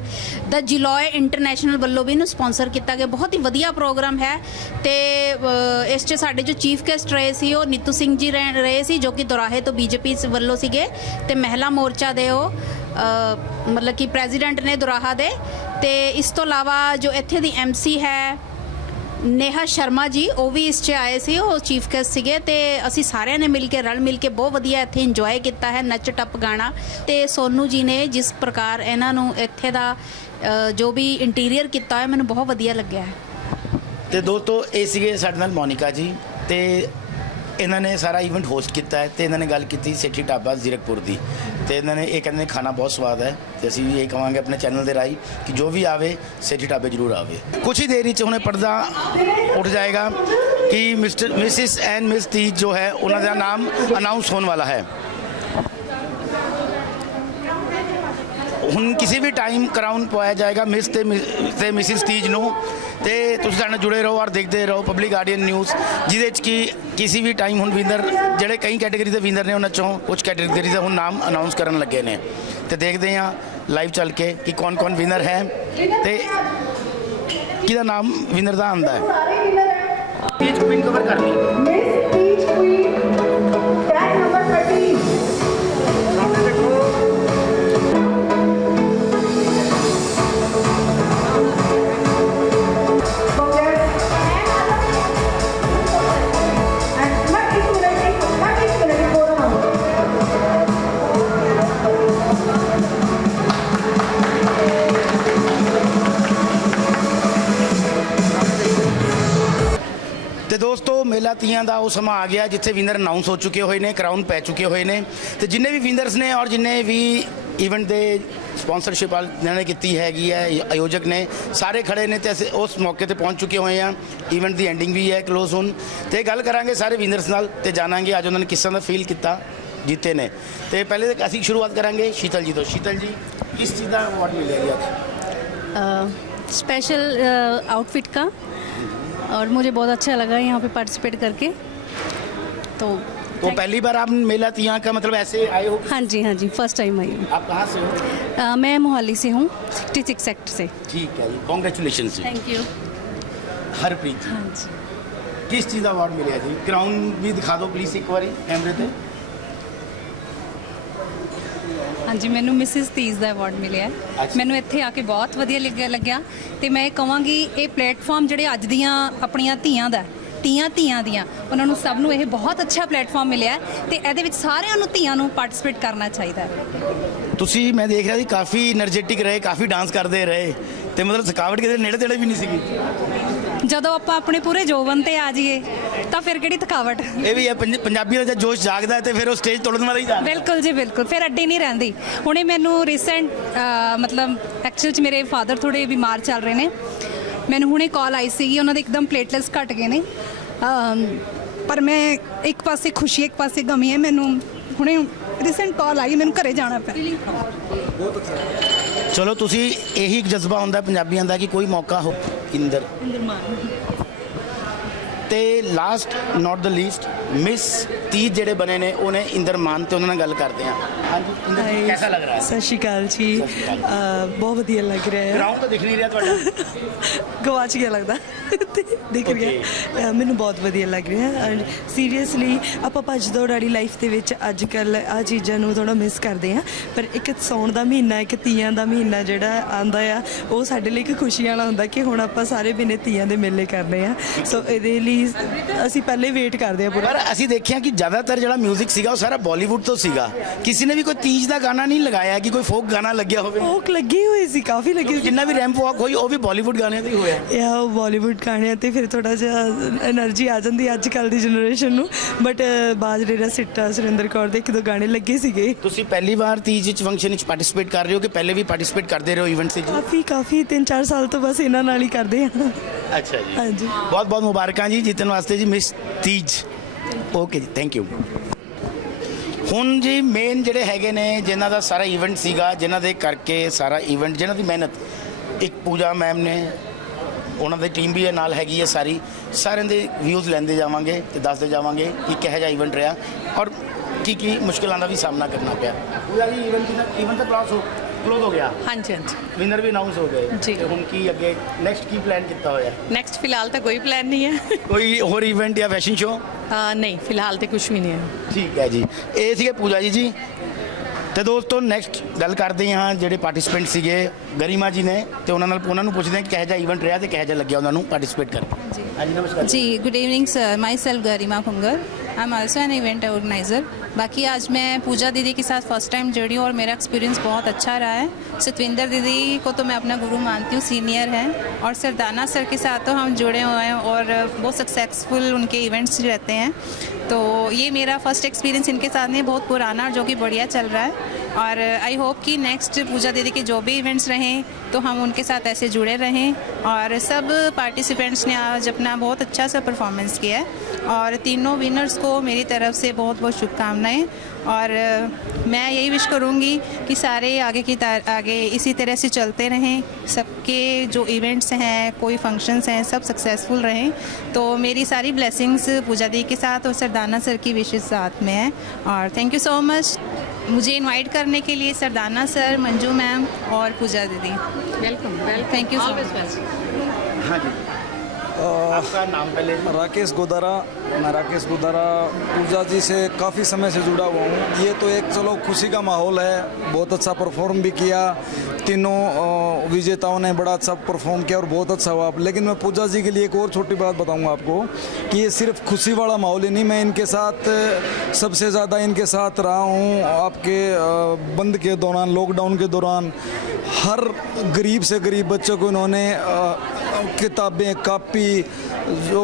E: ਦਾ ਜਿਲੋਏ ਇੰਟਰਨੈਸ਼ਨਲ ਵੱਲੋਂ ਵੀ ਇਹਨੂੰ ਸਪਾਂਸਰ ਕੀਤਾ ਗਿਆ। ਬਹੁਤ ਹੀ ਵਧੀਆ ਪ੍ਰੋਗਰਾਮ ਹੈ ਤੇ ਅ, ਇਸ 'ਚ ਸਾਡੇ ਜੋ ਚੀਫ ਗੈਸਟ ਰਹੇ ਸੀ ਉਹ ਨੀਤੂ ਸਿੰਘ ਜੀ ਰਹਿ- ਰਹੇ ਸੀ ਜੋ ਕਿ ਦੁਰਾਹੇ ਤੋਂ ਬੀਜੇਪੀ ਵੱਲੋਂ ਸੀਗੇ ਤੇ ਮਹਿਲਾ ਮੋਰਚਾ ਦੇ ਉਹ ਅ, ਮਤਲਬ ਕਿ ਪ੍ਰੈਜ਼ੀਡੈਂਟ ਨੇ ਦੁਰਾਹਾ ਦੇ। ਤੇ ਇਸ ਤੋਂ ਇਲਾਵਾ ਜੋ ਇੱਥੇ ਦੀ ਐਮਸੀ ਹੈ ਨੇਹਾ ਸ਼ਰਮਾ ਜੀ ਉਹ ਵੀ ਇਸ 'ਚ ਆਏ ਸੀ ਉਹ ਚੀਫ ਗੈਸਟ ਸੀਗੇ ਤੇ ਅਸੀਂ ਸਾਰਿਆਂ ਨੇ ਮਿਲ ਕੇ ਰਲ ਮਿਲ ਕੇ ਬਹੁਤ ਵਧੀਆ ਇੱਥੇ ਇੰਜੋਏ ਕੀਤਾ ਹੈ ਨੱਚ ਟੱਪ ਗਾਣਾ ਤੇ ਸੋਨੂ ਜੀ ਨੇ ਜਿਸ ਪ੍ਰਕਾਰ ਇਹਨਾਂ ਨੂੰ ਇੱਥੇ ਦਾ ਅ, ਜੋ ਵੀ ਇੰਟੀਰੀਅਰ ਕੀਤਾ ਹੈ ਮੈਨੂੰ ਬਹੁਤ ਵਧੀਆ ਲੱਗਿਆ ਹੈ।
A: ਤੇ ਦੋਸਤੋ ਇਹ ਸੀਗੇ ਸਾਡੇ ਨਾਲ ਮੋਨਿਕਾ ਜੀ ਤੇ ਇਹਨਾਂ ਨੇ ਸਾਰਾ ਇਵੈਂਟ ਹੋਸਟ ਕੀਤਾ ਹੈ ਤੇ ਇਹਨਾਂ ਨੇ ਗੱਲ ਕੀਤੀ ਸੇਠੀ ਢਾਬਾ ਜ਼ੀਰਕਪੁਰ ਦੀ। ਤੇ ਇਹਨਾਂ ਨੇ ਇਹ ਕਹਿੰਦੇ ਖਾਣਾ ਬਹੁਤ ਸਵਾਦ ਹੈ ਤੇ ਅਸੀਂ ਵੀ ਇਹ ਕਹਾਂਗੇ ਆਪਣੇ ਚੈਨਲ ਦੇ ਰਾਹੀਂ ਕਿ ਜੋ ਵੀ ਆਵੇ ਸੇਠੀ ਢਾਬੇ ਜ਼ਰੂਰ ਆਵੇ। ਕੁਝ ਹੀ ਦੇਰ ਵਿੱਚ ਹੁਣੇ ਪਰਦਾ ਉੱਠ ਜਾਏਗਾ ਕਿ mister, Mrs and miss Teej ਜੋ ਹੈ, ਉਹਨਾਂ ਦਾ ਨਾਮ ਅਨਾਉਂਸ ਹੋਣ ਵਾਲਾ ਹੈ। ਹੁਣ ਕਿਸੇ ਵੀ ਟਾਈਮ ਕਰਾਉਣ ਪਾਇਆ ਜਾਏਗਾ ਮਿਸ ਤੇ ਮਿਸ- ਤੇ ਮਿਸਿਸ ਤੀਜ ਨੂੰ। ਤੇ ਤੁਸੀਂ ਸਾਡੇ ਨਾਲ ਜੁੜੇ ਰਹੋ ਔਰ ਦੇਖਦੇ ਰਹੋ ਪਬਲਿਕ ਗਾਰਡੀਅਨ ਨਿਊਜ਼ ਜਿਹਦੇ ਵਿੱਚ ਕਿ ਕਿਸੇ ਵੀ ਟਾਈਮ ਹੁਣ ਵਿਨਰ ਜਿਹੜੇ ਕਈ ਕੈਟਾਗਰੀ ਦੇ ਵਿਨਰ ਨੇ ਉਹਨਾਂ ਚੋਂ ਕੁਝ ਕੈਟਾਗਰੀ ਦੇ ਹੁਣ ਨਾਮ ਅਨਾਉਂਸ ਕਰਨ ਲੱਗੇ ਨੇ। ਤੇ ਦੇਖਦੇ ਹਾਂ ਲਾਈਵ ਚੱਲ ਕੇ ਕਿ ਕੌਣ ਕੌਣ ਵਿਨਰ ਹੈ ਤੇ ਕਿਹਦਾ ਨਾਮ ਵਿਨਰ ਦਾ ਆਂਦਾ ਹੈ। ਪੇਜ ਕਵਰ ਕਰਨੀ ਮੇਲਾ ਤੀਆਂ ਦਾ ਉਹ ਸਮਾਂ ਆ ਗਿਆ ਜਿੱਥੇ ਵਿਨਰ ਅਨਾਉਂਸ ਹੋ ਚੁੱਕੇ ਹੋਏ ਨੇ ਕਰਾਊਨ ਪੈ ਚੁੱਕੇ ਹੋਏ ਨੇ ਤੇ ਜਿੰਨੇ ਵੀ ਵਿਨਰਸ ਨੇ ਔਰ ਜਿੰਨੇ ਵੀ ਇਵੈਂਟ ਦੇ ਸਪਾਂਸਰਸ਼ਿਪ ਵਾਲਿਆਂ ਨੇ ਕੀਤੀ ਹੈਗੀ ਹੈ ਆਯੋਜਕ ਨੇ ਸਾਰੇ ਖੜੇ ਨੇ ਤੇ ਅਸੀਂ ਉਸ ਮੌਕੇ ਤੇ ਪਹੁੰਚ ਚੁੱਕੇ ਹੋਏ ਆ ਇਵੈਂਟ ਦੀ ਐਂਡਿੰਗ ਵੀ ਹੈ ਕਲੋਜ਼ ਹੁਣ ਤੇ ਗੱਲ ਕਰਾਂਗੇ ਸਾਰੇ ਵਿਨਰਸ ਨਾਲ ਤੇ ਜਾਣਾਂਗੇ ਅੱਜ ਉਹਨਾਂ ਨੇ ਕਿਸ ਤਰ੍ਹਾਂ ਦਾ ਫੀਲ ਕੀਤਾ ਜਿੱਤੇ ਨੇ ਤੇ ਪਹਿਲੇ ਤਾਂ ਅਸੀਂ ਸ਼ੁਰੂਆਤ ਕਰਾਂਗੇ ਸ਼ੀਤਲ ਜੀ ਤੋਂ ਸ਼ੀਤਲ ਜੀ ਕਿਸ ਚੀਜ਼ ਦਾ ਅਵਾਰਡ ਮਿਲਿਆ ਜੀ ਅੱਜ
F: स्पेशल आउटफिट का और मुझे बहुत अच्छा लगा यहाँ पे पार्टिसिपेट करके। तो
A: तो पहली बार आप मेला यहाँ का मतलब ऐसे आए हो?
F: हाँ जी हाँ जी फ़र्स्ट टाइम आई हूँ।
A: आप कहाँ से हो?
F: आ, मैं मोहाली से हूँ सिक्सटी सिक्स सेक्टर से।
A: ठीक है congratulation
F: thank you
A: Harpreet ji.
F: हाँ जी।
A: किस चीज़ अवार्ड मिले जी? क्राउन भी दिखा दो प्लीज़ एक बार कैमरे पे।
F: ਹਾਂਜੀ ਮੈਨੂੰ ਮਿਸਿਸ ਤੀਜ ਦਾ ਅਵਾਰਡ ਮਿਲਿਆ ਹੈ। ਮੈਨੂੰ ਇੱਥੇ ਆ ਕੇ ਬਹੁਤ ਵਧੀਆ ਲੱਗਿਆ ਲੱਗਿਆ। ਤੇ ਮੈਂ ਇਹ ਕਹਾਂਗੀ ਇਹ ਪਲੇਟਫਾਰਮ ਜਿਹੜੇ ਅੱਜ ਦੀਆਂ ਆਪਣੀਆਂ ਧੀਆਂ ਦਾ
G: ਧੀਆਂ ਧੀਆਂ ਦੀਆਂ ਉਹਨਾਂ ਨੂੰ ਸਭ ਨੂੰ ਇਹ ਬਹੁਤ ਅੱਛਾ ਪਲੇਟਫਾਰਮ ਮਿਲਿਆ ਹੈ ਤੇ ਇਹਦੇ ਵਿੱਚ ਸਾਰਿਆਂ ਨੂੰ ਧੀਆਂ ਨੂੰ ਪਾਰਟਿਸਿਪੇਟ ਕਰਨਾ ਚਾਹੀਦਾ ਹੈ।
A: ਤੁਸੀਂ ਮੈਂ ਦੇਖ ਰਿਹਾ ਸੀ ਕਾਫੀ એનર્ਜੈਟਿਕ ਰਹੇ ਕਾਫੀ ਡਾਂਸ ਕਰਦੇ ਰਹੇ ਤੇ ਮਤਲਬ ਥਕਾਵਟ ਕਿਤੇ ਨੇੜੇ ਤੇੜੇ ਵੀ ਨਹੀਂ ਸੀਗੀ।
G: ਜਦੋਂ ਆਪਾਂ ਆਪਣੇ ਪੂਰੇ ਜੋਬਨ ਤੇ ਆ ਜਾਈਏ ਤਾਂ ਫਿਰ ਕਿਹੜੀ ਥਕਾਵਟ?
A: ਇਹ ਵੀ ਹੈ ਪੰਜ- ਪੰਜਾਬੀਆਂ ਦਾ ਜਦ ਜੋਸ਼ ਜਾਗਦਾ ਹੈ ਤੇ ਫਿਰ ਉਹ ਸਟੇਜ ਤੋੜਨ ਵਾਲਾ ਹੀ ਜਾਗਦਾ
G: ਬਿਲਕੁਲ ਜੀ ਬਿਲਕੁਲ। ਫਿਰ ਅੱਡੀ ਨਹੀਂ ਰਹਿੰਦੀ। ਹੁਣੇ ਮੈਨੂੰ ਰੀਸੈਂਟ ਮਤਲਬ ਐਕਚੁਅਲ ਚ ਮੇਰੇ ਫਾਦਰ ਥੋੜੇ ਬਿਮਾਰ ਚੱਲ ਰਹੇ ਨੇ। ਮੈਨੂੰ ਹੁਣੇ ਕਾਲ ਆਈ ਸੀਗੀ ਉਹਨਾਂ ਦੇ ਇੱਕਦਮ ਪਲੇਟਲੈਟਸ ਘਟ ਗਏ ਨੇ। ਅਮ, ਪਰ ਮੈਂ ਇੱਕ ਪਾਸੇ ਖੁਸ਼ੀ ਇੱਕ ਪਾਸੇ ਗਮੀ ਹੈ ਮੈਨੂੰ ਹੁਣੇ ਰੀਸੈਂਟ ਕਾਲ ਆਈ ਮੈਨੂੰ ਘਰੇ ਜਾਣਾ ਪਿਆ।
A: ਚਲੋ ਤੁਸੀਂ ਇਹੀ ਇੱਕ ਜਜ਼ਬਾ ਹੁੰਦਾ ਪੰਜਾਬੀਆਂ ਦਾ ਕਿ ਕੋਈ ਮੌਕਾ ਹੋ। They last, not the least, Miss Teej ਜਿਹੜੇ ਬਣੇ ਨੇ ਉਹਨੇ ਇੰਦਰ ਮਾਨ ਤੇ ਉਹਨਾਂ ਨਾਲ ਗੱਲ ਕਰਦੇ ਆ ਹਾਂਜੀ ਇੰਦਰ ਜੀ ਕਿਹਦਾ ਲੱਗ ਰਿਹਾ ਹੈ?
H: ਸਤਿ ਸ਼੍ਰੀ ਅਕਾਲ ਜੀ। ਅਹ ਬਹੁਤ ਵਧੀਆ ਲੱਗ ਰਿਹਾ ਹੈ।
A: ਗਰਾਊਂਡ ਤਾਂ ਦਿਖ ਨਹੀਂ ਰਿਹਾ ਤੁਹਾਡਾ।
H: ਗਵਾਚ ਗਿਆ ਲੱਗਦਾ। ਤੇ ਦਿਖ
A: Okay.
H: ਗਿਆ ਅਹ ਮੈਨੂੰ ਬਹੁਤ ਵਧੀਆ ਲੱਗ ਰਿਹਾ ਐਂਡ ਸੀਰੀਅਸਲੀ ਆਪਾਂ ਭੱਜ ਦੌੜ ਵਾਲੀ ਲਾਈਫ ਦੇ ਵਿੱਚ ਅੱਜ ਕੱਲ ਆ ਚੀਜ਼ਾਂ ਨੂੰ ਥੋੜਾ ਮਿਸ ਕਰਦੇ ਆ ਪਰ ਇੱਕ ਸੌਣ ਦਾ ਮਹੀਨਾ ਇੱਕ ਤੀਆਂ ਦਾ ਮਹੀਨਾ ਜਿਹੜਾ ਆਂਦਾ ਆ ਉਹ ਸਾਡੇ ਲਈ ਇੱਕ ਖੁਸ਼ੀ ਵਾਲਾ ਹੁੰਦਾ ਕਿ ਹੁਣ ਆਪਾਂ ਸਾਰੇ ਬਿਨੇ ਤੀਆਂ ਦੇ ਮੇਲੇ ਕਰਨੇ ਆ ਸੋ ਇਹਦੇ ਲਈ ਅਸੀਂ ਪਹਿਲੇ ਵੇਟ ਕਰਦੇ ਆ ਪੂਰਾ।
A: ਪਰ ਅਸੀਂ ਦੇਖਿਆ ਕਿ ਜ਼ਿਆਦਾਤਰ ਜਿਹੜਾ 뮤직 ਸੀਗਾ ਉਹ ਸਾਰਾ ਬਾਲੀਵੁੱਡ ਤੋਂ ਸੀਗਾ। ਕਿਸੇ ਨੇ ਵੀ ਕੋਈ ਤੀਜ ਦਾ ਗਾਣਾ ਨਹੀਂ ਲਗਾਇਆ ਕਿ ਕੋਈ ਫੋਕ ਗਾਣਾ ਲੱਗਿਆ ਹੋਵੇ।
H: ਫੋਕ ਲੱਗੀ ਹੋਈ ਸੀ ਕਾਫੀ ਲੱਗੀ ਸੀ।
A: ਜਿੰਨਾ ਵੀ ਰੈਂਪ ਵਾਕ ਹੋਈ ਉਹ ਵੀ ਬਾਲੀਵੁੱਡ ਗਾਣਿਆਂ ਤੇ ਹੋਇਆ।
H: ਇਹ ਬਾਲੀਵੁੱਡ ਗਾਣਿਆਂ ਤੇ ਫਿਰ ਥੋੜਾ ਜਿਹਾ એનર્ਜੀ ਆ ਜਾਂਦੀ ਅੱਜ ਕੱਲ ਦੀ ਜਨਰੇਸ਼ਨ ਨੂੰ। ਬਟ ਬਾਜਰੇ ਦਾ ਸਿੱਟਾ ਸੁਰਿੰਦਰ ਕੌਰ ਦੇ ਕਿਦੋਂ ਗਾਣੇ ਲੱਗੇ ਸੀਗੇ।
A: ਤੁਸੀਂ ਪਹਿਲੀ ਵਾਰ ਤੀਜ ਵਿੱਚ ਫੰਕਸ਼ਨ ਵਿੱਚ ਪਾਰਟਿਸਿਪੇਟ ਕਰ ਰਹੇ ਹੋ ਕਿ ਪਹਿਲੇ ਵੀ ਪਾਰਟਿਸਿਪੇਟ ਕਰਦੇ ਰਹੇ ਹੋ ਇਵੈਂਟਸ ਵਿੱਚ
H: ਕਾਫੀ ਕਾਫੀ 3-4 ਸਾਲ ਤੋਂ ਬਸ ਇਹਨਾਂ ਨਾਲ ਹੀ ਕਰਦੇ ਹਾਂ
A: ਅੱਛਾ ਜੀ।
H: ਹਾਂਜੀ।
A: ਬਹੁਤ ਬਹੁਤ ਮੁਬਾਰਕਾਂ ਜੀ ਜਿੱਤਣ ਵਾਸਤੇ ਜੀ ਮਿਸ ਤੀਜ। ਓਕੇ ਜੀ ਥੈਂਕ ਯੂ ਹੁਣ ਜੀ ਮੇਨ ਜਿਹੜੇ ਹੈਗੇ ਨੇ, ਜਿਨ੍ਹਾਂ ਦਾ ਸਾਰਾ ਇਵੈਂਟ ਸੀਗਾ, ਜਿਨ੍ਹਾਂ ਦੇ ਕਰਕੇ ਸਾਰਾ ਇਵੈਂਟ ਜਿਨ੍ਹਾਂ ਦੀ ਮਿਹਨਤ, ਇੱਕ ਪੂਜਾ ਮੈਮ ਨੇ, ਉਹਨਾਂ ਦੀ ਟੀਮ ਵੀ ਨਾਲ ਹੈਗੀ ਹੈ ਸਾਰੀ। ਸਾਰਿਆਂ ਦੇ ਵਿਊਜ਼ ਲੈਂਦੇ ਜਾਵਾਂਗੇ ਤੇ ਦੱਸਦੇ ਜਾਵਾਂਗੇ ਕਿ ਕਿਹੋ ਜਿਹਾ ਇਵੈਂਟ ਰਿਹਾ ਔਰ ਕੀ ਕੀ ਮੁਸ਼ਕਲਾਂ ਦਾ ਵੀ ਸਾਹਮਣਾ ਕਰਨਾ ਪਿਆ। ਪੂਜਾ ਜੀ ਇਵੈਂਟ ਦਾ ਇਵੈਂਟ ਦਾ ਕਲਾਸ ਹੋ ਕਲੋਜ਼ ਹੋ ਗਿਆ?
D: ਹਾਂਜੀ ਹਾਂਜੀ।
A: ਵਿਨਰ ਵੀ ਅਨਾਉਂਸ ਹੋ ਗਏ।
D: ਜੀ।
A: ਤੇ ਹੁਣ ਕੀ ਅੱਗੇ ਨੈਕਸਟ ਕੀ ਪਲਾਨ ਕੀਤਾ ਹੋਇਆ?
D: ਨੈਕਸਟ ਫਿਲਹਾਲ ਤਾਂ ਕੋਈ ਪਲਾਨ ਨਹੀਂ ਹੈ।
A: ਕੋਈ ਹੋਰ ਇਵੈਂਟ ਜਾਂ ਫੈਸ਼ਨ ਸ਼ੋਅ
D: ਅਹ ਨਹੀਂ ਫਿਲਹਾਲ ਤੇ ਕੁਝ ਵੀ ਨਹੀਂ ਹੈ।
A: ਠੀਕ ਹੈ ਜੀ। ਇਹ ਸੀਗੇ ਪੂਜਾ ਜੀ ਜੀ। ਤੇ ਦੋਸਤੋ ਨੈਕਸਟ ਗੱਲ ਕਰਦੇ ਹਾਂ ਜਿਹੜੇ ਪਾਰਟਿਸਪੈਂਟ ਸੀਗੇ ਗਰਿਮਾ ਜੀ ਨੇ ਤੇ ਉਹਨਾਂ ਨਾਲ ਉਹਨਾਂ ਨੂੰ ਪੁੱਛਦੇ ਹਾਂ ਕਿ ਕਿਹੋ ਜਿਹਾ ਇਵੈਂਟ ਰਿਹਾ ਤੇ ਕਿਹੋ ਜਿਹਾ ਲੱਗਿਆ ਉਹਨਾਂ ਨੂੰ ਪਾਰਟਿਸਪੇਟ ਕਰਕੇ ਜੀ ਹਾਂਜੀ ਨਮਸਕਾਰ।
I: ਜੀ ਜੀ good evening sir myself Garima Khungar. I am also an event organiser बाकी आज मैं पूजा दीदी के साथ फ़र्स्ट टाइम जुड़ी हूँ और मेरा एक्सपीरियंस बहुत अच्छा रहा है। सतविंदर दीदी को तो मैं अपना गुरु मानती हूँ सीनियर हैं। और सरदाना सर के साथ तो हम जुड़े हुए हैं और बहुत सक्सेसफुल उनके इवेंट्स रहते हैं। तो ये मेरा फ़र्स्ट एक्सपीरियंस इनके साथ नहीं, बहुत पुराना जो कि बढ़िया चल रहा है। और आई होप कि नेक्स्ट पूजा दीदी के जो भी इवेंट्स रहें तो हम उनके साथ ऐसे जुड़े रहें। और सब पार्टिसिपेंट्स ने आज अपना बहुत अच्छा सा परफॉर्मेंस किया है। और तीनों विनर्स को मेरी तरफ़ से बहुत बहुत शुभकामनाएँ। और मैं यही विश करूँगी कि सारे आगे की आगे इसी तरह से चलते रहें। सबके जो इवेंट्स हैं, कोई फ़ंक्शंस हैं, सब सक्सेसफुल रहें। तो मेरी सारी ब्लेसिंग्स पूजा दी के साथ और सरदाना सर की विशेष साथ में है। और थैंक यू सो मच मुझे इनवाइट करने के लिए सरदाना सर मंजू मैम और पूजा दीदी
B: welcome welcome
I: thank you so much
A: हाँ जी आपका नाम पहले
J: राकेश गोदारा, मैं राकेश गोदारा, पूजा जी से काफ़ी समय से जुड़ा हुआ हूँ। ये तो एक, चलो, खुशी का माहौल है। बहुत अच्छा परफॉर्म भी किया। तीनों विजेताओं ने बड़ा अच्छा परफॉर्म किया और बहुत अच्छा हुआ। लेकिन मैं पूजा जी के लिए एक और छोटी बात बताऊँगा आपको कि ये सिर्फ़ खुशी वाला माहौल ही नहीं, मैं इनके साथ, सबसे ज़्यादा इनके साथ रहा हूँ। आपके बंद के दौरान लॉकडाउन के दौरान, हर गरीब से गरीब बच्चों को इन्होंने que está bem capi, जो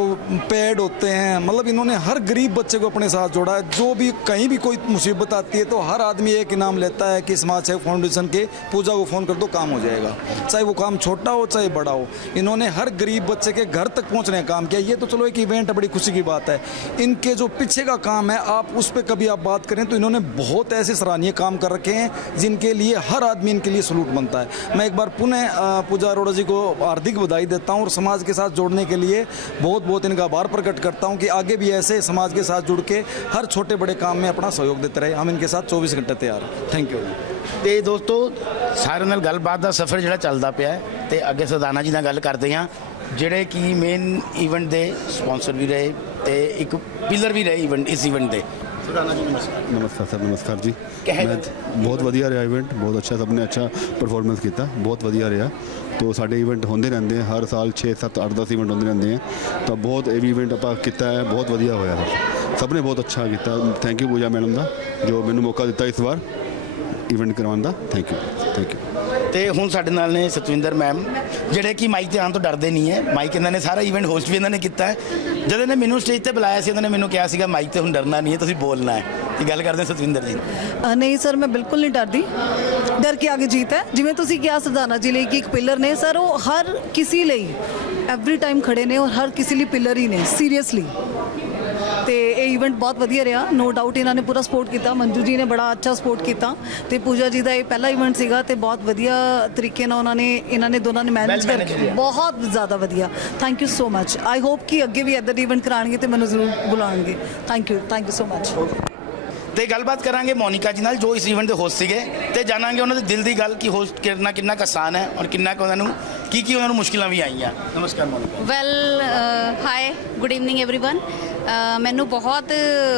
J: पैड होते हैं मतलब इन्होंने हर गरीब बच्चे को अपने साथ जोड़ा है। जो भी कहीं भी कोई मुसीबत आती है तो हर आदमी एक इनाम लेता है कि समाज सेवा फाउंडेशन के पूजा को फ़ोन कर दो, काम हो जाएगा। चाहे वो काम छोटा हो, चाहे बड़ा हो। इन्होंने हर गरीब बच्चे के घर तक पहुँचने का काम किया। ये तो चलो एक इवेंट है, बड़ी खुशी की बात है। इनके जो पीछे का काम है, आप उस पर कभी आप बात करें तो इन्होंने बहुत ऐसे सराहनीय काम कर रखे हैं, जिनके लिए हर आदमी इनके लिए सलूट बनता है। मैं एक बार पुनः पूजा अरोड़ा जी को हार्दिक बधाई देता हूँ और समाज के साथ जोड़ने के लिए बहुत बहुत इनका आभार प्रकट करता हूँ कि आगे भी ऐसे समाज के साथ जुड़ के हर छोटे बड़े काम में अपना सहयोग देते रहे हम इनके साथ 24 घंटे तैयार हैं थैंक यू
A: ਤੇ ਦੋਸਤੋ ਸਾਰਿਆਂ ਨਾਲ ਗੱਲਬਾਤ ਦਾ ਸਫ਼ਰ ਜਿਹੜਾ ਚੱਲਦਾ ਪਿਆ ਹੈ ਤੇ ਅੱਗੇ ਸਰਦਾਨਾ ਜੀ ਨਾਲ ਗੱਲ ਕਰਦੇ ਹਾਂ ਜਿਹੜੇ ਕਿ ਮੇਨ ਇਵੈਂਟ ਦੇ ਸਪਾਂਸਰ ਵੀ ਰਹੇ ਤੇ ਇੱਕ ਪਿਲਰ ਵੀ ਰਹੇ ਇਵੈਂਟ ਇਸ ਇਵੈਂਟ ਦੇ ਸਰਦਾਨਾ ਜੀ ਨਮਸਕਾਰ
K: ਨਮਸਕਾਰ ਸਰ ਨਮਸਕਾਰ ਜੀ
A: ਕਿਹੋ
K: ਮੈਂ
A: ਜਿਹਾ?
K: ਬਹੁਤ ਵਧੀਆ ਰਿਹਾ ਇਵੈਂਟ ਬਹੁਤ ਅੱਛਾ ਸਭ ਨੇ ਅੱਛਾ ਪਰਫਾਰਮੈਂਸ ਕੀਤਾ ਬਹੁਤ ਵਧੀਆ ਰਿਹਾ ਤੋ ਸਾਡੇ ਇਵੈਂਟ ਹੁੰਦੇ ਰਹਿੰਦੇ ਆ, ਹਰ ਸਾਲ 6 7 8 10 ਇਵੈਂਟ ਹੁੰਦੇ ਰਹਿੰਦੇ ਆ। ਤਾਂ ਬਹੁਤ ਇਹ ਵੀ ਇਵੈਂਟ ਆਪਾਂ ਕੀਤਾ ਹੈ, ਬਹੁਤ ਵਧੀਆ ਹੋਇਆ। ਸਰ ਸਭ ਨੇ ਬਹੁਤ ਅੱਛਾ ਕੀਤਾ। ਥੈਂਕ ਯੂ ਪੂਜਾ ਮੈਡਮ ਦਾ, ਜੋ ਮੈਨੂੰ ਮੌਕਾ ਦਿੱਤਾ ਇਸ ਵਾਰ ਇਵੈਂਟ ਕਰਵਾਉਣ ਦਾ। ਥੈਂਕ ਯੂ ਥੈਂਕ ਯੂ
A: ਤੇ ਹੁਣ ਸਾਡੇ ਨਾਲ ਨੇ ਸਤਵਿੰਦਰ ਮੈਮ ਜਿਹੜੇ ਕਿ ਮਾਈਕ ਤੇ ਆਉਣ ਤੋਂ ਡਰਦੇ ਨਹੀਂ ਹੈ। ਮਾਈਕ ਇਹਨਾਂ ਨੇ ਸਾਰਾ ਇਵੈਂਟ ਹੋਸਟ ਵੀ ਇਹਨਾਂ ਨੇ ਕੀਤਾ ਹੈ। ਜਦੋਂ ਇਹਨੇ ਮੈਨੂੰ ਸਟੇਜ ਤੇ ਬੁਲਾਇਆ ਸੀ ਇਹਨਾਂ ਨੇ ਮੈਨੂੰ ਕਿਹਾ ਸੀਗਾ ਮਾਈਕ ਤੇ ਹੁਣ ਡਰਨਾ ਨਹੀਂ ਹੈ, ਤੁਸੀਂ ਬੋਲਣਾ ਹੈ। ਇਹ ਗੱਲ ਕਰਦੇ ਹਾਂ ਸਤਵਿੰਦਰ ਜੀ?
C: ਅ, ਨਹੀਂ ਸਰ ਮੈਂ ਬਿਲਕੁਲ ਨਹੀਂ ਡਰਦੀ। ਡਰ ਕੇ ਆਗੇ ਜੀਤ ਹੈ। ਜਿਵੇਂ ਤੁਸੀਂ ਕਿਹਾ ਸਰਦਾਨਾ ਜੀ ਲਈ ਕਿ ਇੱਕ ਪਿਲਰ ਨੇ ਸਰ ਉਹ ਹਰ ਕਿਸੇ ਲਈ ਐਵਰੀ ਟਾਈਮ ਖੜੇ ਨੇ ਔਰ ਹਰ ਕਿਸੇ ਲਈ ਪਿਲਰ ਹੀ ਨੇ ਸੀਰੀਅਸਲੀ ਤੇ ਇਹ ਇਵੈਂਟ ਬਹੁਤ ਵਧੀਆ ਰਿਹਾ। ਨੋ ਡਾਊਟ ਇਹਨਾਂ ਨੇ ਪੂਰਾ ਸਪੋਰਟ ਕੀਤਾ। ਮੰਜੂ ਜੀ ਨੇ ਬੜਾ ਅੱਛਾ ਸਪੋਰਟ ਕੀਤਾ। ਤੇ ਪੂਜਾ ਜੀ ਦਾ ਇਹ ਪਹਿਲਾ ਇਵੈਂਟ ਸੀਗਾ ਤੇ ਬਹੁਤ ਵਧੀਆ ਤਰੀਕੇ ਨਾਲ ਉਹਨਾਂ ਨੇ ਇਹਨਾਂ ਨੇ ਦੋਨਾਂ ਨੇ ਮੈਨੇਜ
A: Well managed
C: ਕਰਕੇ
A: ਰਿਹਾ।
C: ਬਹੁਤ ਜ਼ਿਆਦਾ ਵਧੀਆ। Thank you so much I hope ਕਿ ਅੱਗੇ ਵੀ ਇਦਾਂ ਦੇ ਇਵੈਂਟ ਕਰਾਣਗੇ ਤੇ ਮੈਨੂੰ ਜ਼ਰੂਰ ਬੁਲਾਉਣਗੇ। Thank you thank you so much
A: ਤੇ ਗੱਲਬਾਤ ਕਰਾਂਗੇ ਮੋਨਿਕਾ ਜੀ ਨਾਲ ਜੋ ਇਸ ਇਵੈਂਟ ਦੇ ਹੋਸਟ ਸੀਗੇ ਤੇ ਜਾਣਾਂਗੇ ਉਹਨਾਂ ਦੇ ਦਿਲ ਦੀ ਗੱਲ ਕਿ ਹੋਸਟ ਕਰਨਾ ਕਿੰਨਾ ਕੁ ਆਸਾਨ ਹੈ ਔਰ ਕਿੰਨਾ ਕੁ ਉਹਨਾਂ ਨੂੰ ਕੀ ਕੀ ਉਹਨਾਂ ਨੂੰ ਮੁਸ਼ਕਿਲਾਂ ਵੀ ਆਈਆਂ ਨਮਸਕਾਰ Monika
E: well hi good evening everyone ਮੈਨੂੰ ਬਹੁਤ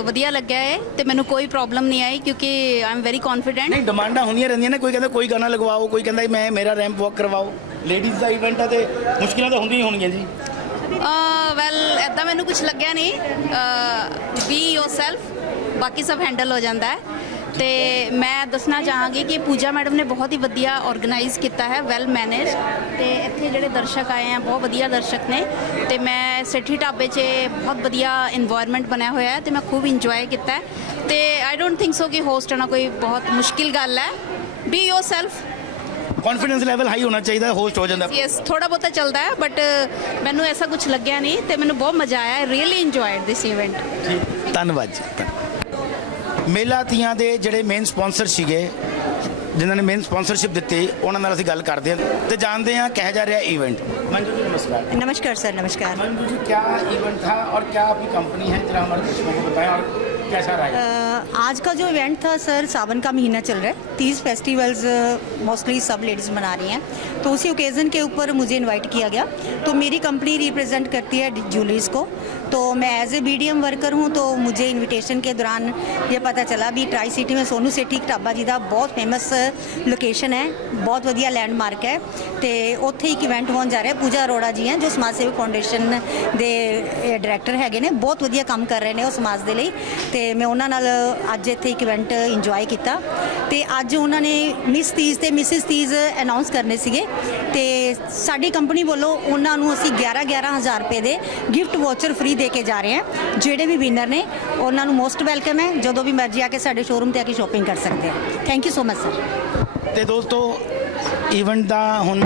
E: ਵਧੀਆ ਲੱਗਿਆ ਹੈ ਤੇ ਮੈਨੂੰ ਕੋਈ ਪ੍ਰੋਬਲਮ ਨਹੀਂ ਆਈ ਕਿਉਂਕਿ ਆਈ ਐਮ ਵੈਰੀ ਕੌਨਫੀਡੈਂਟ
A: ਨਹੀਂ ਡਿਮਾਂਡਾਂ ਹੁੰਦੀਆਂ ਰਹਿੰਦੀਆਂ ਨੇ ਕੋਈ ਕਹਿੰਦਾ ਕੋਈ ਗਾਣਾ ਲਗਵਾਓ ਕੋਈ ਕਹਿੰਦਾ ਮੈਂ ਮੇਰਾ ਰੈਂਪ ਵਾਕ ਕਰਵਾਓ ਲੇਡੀਜ਼ ਦਾ ਇਵੈਂਟ ਹੈ ਤੇ ਮੁਸ਼ਕਿਲਾਂ ਤਾਂ ਹੁੰਦੀਆਂ ਹੀ ਹੋਣਗੀਆਂ ਜੀ
E: ਵੈਲ ਐਦਾਂ ਮੈਨੂੰ ਕੁਝ ਲੱਗਿਆ ਨਹੀਂ ਬੀ ਯੋਰਸੈਲਫ ਬਾਕੀ ਸਭ ਹੈਂਡਲ ਹੋ ਜਾਂਦਾ ਹੈ। ਤੇ ਮੈਂ ਦੱਸਣਾ ਚਾਹਾਂਗੀ ਕਿ ਪੂਜਾ ਮੈਡਮ ਨੇ ਬਹੁਤ ਹੀ ਵਧੀਆ ਆਰਗੇਨਾਈਜ਼ ਕੀਤਾ ਹੈ ਵੈਲ ਮੈਨੇਜ ਤੇ ਇੱਥੇ ਜਿਹੜੇ ਦਰਸ਼ਕ ਆਏ ਆ ਬਹੁਤ ਵਧੀਆ ਦਰਸ਼ਕ ਨੇ। ਤੇ ਮੈਂ ਸਿੱਠੀ ਢਾਬੇ 'ਚ ਬਹੁਤ ਵਧੀਆ এনवायरमेंट ਬਣਿਆ ਹੋਇਆ ਹੈ ਤੇ ਮੈਂ ਖੂਬ ਇੰਜੋਏ ਕੀਤਾ ਹੈ। ਤੇ ਆਈ ਡੋਨਟ ਥਿੰਕ ਸੋ ਕਿ ਹੋਸਟ ਹੋਣਾ ਕੋਈ ਬਹੁਤ ਮੁਸ਼ਕਿਲ ਗੱਲ ਹੈ। Be yourself
A: confidence level high ਹੋਣਾ ਚਾਹੀਦਾ ਹੋਸਟ ਹੋ ਜਾਂਦਾ।
E: ਯੈਸ ਥੋੜਾ ਬਹੁਤਾ ਚੱਲਦਾ ਹੈ ਬਟ ਮੈਨੂੰ ਐਸਾ ਕੁਝ ਲੱਗਿਆ ਨਹੀਂ ਤੇ ਮੈਨੂੰ ਬਹੁਤ ਮਜ਼ਾ ਆਇਆ ਰੀਅਲੀ ਇੰਜੋਏਡ ਦਿਸ ਇਵੈਂਟ
A: ਧੰਨਵਾਦ ਜੀ ਮੇਲਾ ਤੀਆਂ ਦੇ ਜਿਹੜੇ ਮੇਨ ਸਪਾਂਸਰ ਸੀਗੇ ਜਿਨ੍ਹਾਂ ਨੇ ਮੇਨ ਸਪਾਂਸਰਸ਼ਿਪ ਦਿੱਤੀ ਉਹਨਾਂ ਨਾਲ ਅਸੀਂ ਗੱਲ ਕਰਦੇ ਹਾਂ ਤੇ ਜਾਣਦੇ ਹਾਂ ਕਿਹੋ ਜਿਹਾ ਰਿਹਾ इवेंट मंजू जी नमस्कार
L: नमस्कार सर नमस्कार
A: मंजू जी क्या इवेंट था और क्या आपकी कंपनी है जरा हमारे दर्शकों को बताएं और कैसा रहा
L: अ, आज का जो इवेंट था सर सावन का महीना चल रहा है तीज फेस्टिवल्स मोस्टली सब लेडीज़ मना रही हैं तो उसी ओकेज़न के ऊपर मुझे इनवाइट किया गया तो मेरी कंपनी रिप्रेजेंट करती है ज्वेलरीज़ को तो मैं एज ए बी वर्कर हूँ तो मुझे इनविटेशन के दौरान ये पता चला भी ट्राई सिटी में सोनू सेठी ਢਾਬਾ ਜੀ ਦਾ ਬਹੁਤ ਫੇਮਸ ਲੋਕੇਸ਼ਨ ਹੈ ਬਹੁਤ ਵਧੀਆ ਲੈਂਡਮਾਰਕ ਹੈ ਤੇ ਉੱਥੇ ਇੱਕ ਇਵੈਂਟ ਹੋਣ ਜਾ ਰਿਹਾ ਪੂਜਾ ਅਰੋੜਾ ਜੀ ਹੈ ਜੋ ਸਮਾਜ ਸੇਵੀ ਫਾਊਂਡੇਸ਼ਨ ਦੇ ਡਾਇਰੈਕਟਰ ਹੈਗੇ ਨੇ ਬਹੁਤ ਵਧੀਆ ਕੰਮ ਕਰ ਰਹੇ ਨੇ ਉਹ ਸਮਾਜ ਦੇ ਲਈ ਤੇ ਮੈਂ ਉਹਨਾਂ ਨਾਲ ਅੱਜ ਇੱਥੇ ਇੱਕ ਇਵੈਂਟ ਇੰਜੋਏ ਕੀਤਾ ਤੇ ਅੱਜ ਉਹਨਾਂ ਨੇ ਮਿਸ ਤੀਜ ਤੇ ਮਿਸਿਸ ਤੀਜ ਅਨਾਉਂਸ ਕਰਨੇ ਸੀਗੇ ਤੇ ਸਾਡੀ ਕੰਪਨੀ ਵੱਲੋਂ ਉਹਨਾਂ ਨੂੰ ਅਸੀਂ 11 11000 ਰੁਪਏ ਦੇ ਗਿਫਟ ਵਾਚਰ ਫ੍ਰੀ ਦੇ ਕੇ ਜਾ ਰਹੇ ਹਾਂ, ਜਿਹੜੇ ਵੀ ਵਿਨਰ ਨੇ, ਉਹਨਾਂ ਨੂੰ ਮੋਸਟ ਵੈਲਕਮ ਹੈ, ਜਦੋਂ ਵੀ ਮਰਜ਼ੀ ਆ ਕੇ ਸਾਡੇ ਸ਼ੋਰੂਮ ਤੇ ਆ ਕੇ ਸ਼ਾਪਿੰਗ ਕਰ ਸਕਦੇ ਆ। Thank you so much sir
A: ਤੇ ਦੋਸਤੋ ਇਵੈਂਟ ਦਾ ਹੁਣ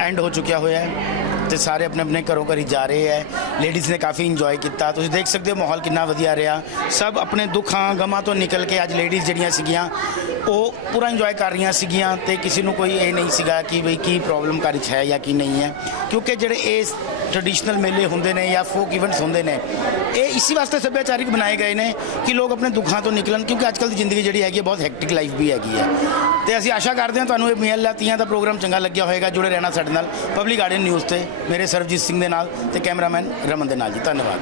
A: ਐਂਡ ਹੋ ਚੁੱਕਿਆ ਹੋਇਆ ਹੈ। ਤੇ ਸਾਰੇ ਆਪਣੇ ਆਪਣੇ ਘਰੋਂ ਘਰੀ ਜਾ ਰਹੇ ਹੈ। ਲੇਡੀਜ਼ ਨੇ ਕਾਫੀ ਇੰਜੋਏ ਕੀਤਾ। ਤੁਸੀਂ ਦੇਖ ਸਕਦੇ ਹੋ ਮਾਹੌਲ ਕਿੰਨਾ ਵਧੀਆ ਰਿਹਾ। ਸਭ ਆਪਣੇ ਦੁੱਖਾਂ, ਗਮਾਂ ਤੋਂ ਨਿਕਲ ਕੇ ਅੱਜ ਲੇਡੀਜ਼ ਜਿਹੜੀਆਂ ਸੀਗੀਆਂ, ਉਹ ਪੂਰਾ ਇੰਜੋਏ ਕਰ ਰਹੀਆਂ ਸੀਗੀਆਂ ਤੇ ਕਿਸੇ ਨੂੰ ਕੋਈ ਇਹ ਨਹੀਂ ਸੀਗਾ ਕਿ ਬਈ ਕੀ ਪ੍ਰੋਬਲਮ ਘਰ 'ਚ ਹੈ ਜਾਂ ਕੀ ਨਹੀਂ ਹੈ। ਕਿਉਂਕਿ ਜਿਹੜੇ ਇਹ ਟ੍ਰੈਡੀਸ਼ਨਲ ਮੇਲੇ ਹੁੰਦੇ ਨੇ ਜਾਂ ਫੋਕ ਇਵੈਂਟਸ ਹੁੰਦੇ ਨੇ ਇਹ ਇਸੇ ਵਾਸਤੇ ਸੱਭਿਆਚਾਰਿਕ ਬਣਾਏ ਗਏ ਨੇ ਕਿ ਲੋਕ ਆਪਣੇ ਦੁੱਖਾਂ ਤੋਂ ਨਿਕਲਣ ਕਿਉਂਕਿ ਅੱਜ ਕੱਲ੍ਹ ਦੀ ਜ਼ਿੰਦਗੀ ਜਿਹੜੀ ਹੈਗੀ ਹੈ ਬਹੁਤ ਹੈਕਟਿਕ ਲਾਈਫ ਵੀ ਹੈਗੀ ਹੈ ਤੇ ਅਸੀਂ ਆਸ਼ਾ ਕਰਦੇ ਹਾਂ ਤੁਹਾਨੂੰ ਇਹ ਮੇਲਾ ਤੀਆਂ ਦਾ ਪ੍ਰੋਗਰਾਮ ਚੰਗਾ ਲੱਗਿਆ ਹੋਵੇਗਾ ਜੁੜੇ ਰਹਿਣਾ ਸਾਡੇ ਨਾਲ ਪਬਲਿਕ ਗਾਰਡਨ ਨਿਊਜ਼ ਤੇ ਮੇਰੇ ਸਰਬਜੀਤ ਸਿੰਘ ਦੇ ਨਾਲ ਤੇ ਕੈਮਰਾਮੈਨ ਰਮਨ ਦੇ ਨਾਲ ਜੀ ਧੰਨਵਾਦ